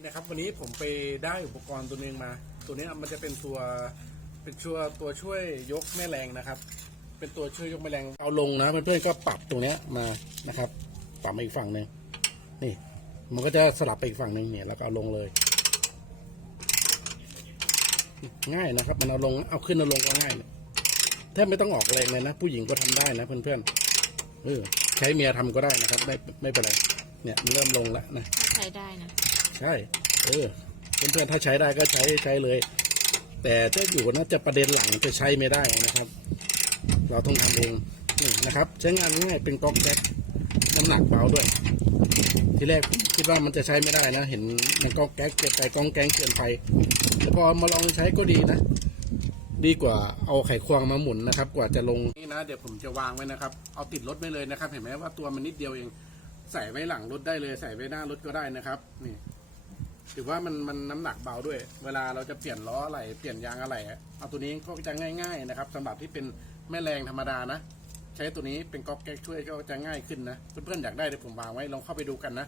นี่นะครับวันนี้ผมไปได้อุปกรณ์ตัวหนึงมา ตัวนี้มันจะเป็นตัวเป็นตัวตัวช่วยยกแม่แรงนะครับ เป็นตัวช่วยยกแม่แรงเอาลงนะเพื่อนๆก็ปรับตรงเนี้ยมานะครับ ปรับมาอีกฝั่งหนึ่งนี่ มันก็จะสลับไปอีกฝั่งหนึ่งเนี่ยแล้วก็เอาลงเลย ง่ายนะครับ มันเอาลงเอาขึ้นเอาลงก็ง่ายแทบไม่ต้องออกแรงเลยนะ ผู้หญิงก็ทำได้นะเพื่อนๆเออใช้เมียทำก็ได้นะครับ ไม่ไม่เป็นไรเนี่ยมันเริ่มลงแล้วนะใช้ได้นะ ใช่เออเพื่อนๆถ้าใช้ได้ก็ใช้ใช้เลย แต่ถ้าอยู่น่าจะประเด็นหลังจะใช้ไม่ได้นะครับ เราต้องทำเองนี่นะครับ ใช้งานง่ายเป็นก๊อกแก๊กน้ำหนักเบาด้วย ทีแรกผมคิดว่ามันจะใช้ไม่ได้นะ เห็นมันก๊อกแก๊กเกินไปก้องแก๊งเกินไปแต่พอมาลองใช้ก็ดีนะ ดีกว่าเอาไขควงมาหมุนนะครับ กว่าจะลงนี่นะเดี๋ยวผมจะวางไว้นะครับ เอาติดรถไว้เลยนะครับ เห็นไหมว่าตัวมันนิดเดียวเอง ใส่ไว้หลังรถได้เลย ใส่ไว้หน้ารถก็ได้นะครับ นี่ ถือว่ามันมันน้ำหนักเบาด้วย เวลาเราจะเปลี่ยนล้ออะไรเปลี่ยนยางอะไรเอาตัวนี้ก็จะง่าย ๆนะครับสำหรับที่เป็นแม่แรงธรรมดานะ ใช้ตัวนี้เป็นก๊อกแก๊กช่วยก็จะง่ายขึ้นนะ เพื่อนๆอยากได้เดี๋ยวผมวางไว้ลองเข้าไปดูกันนะ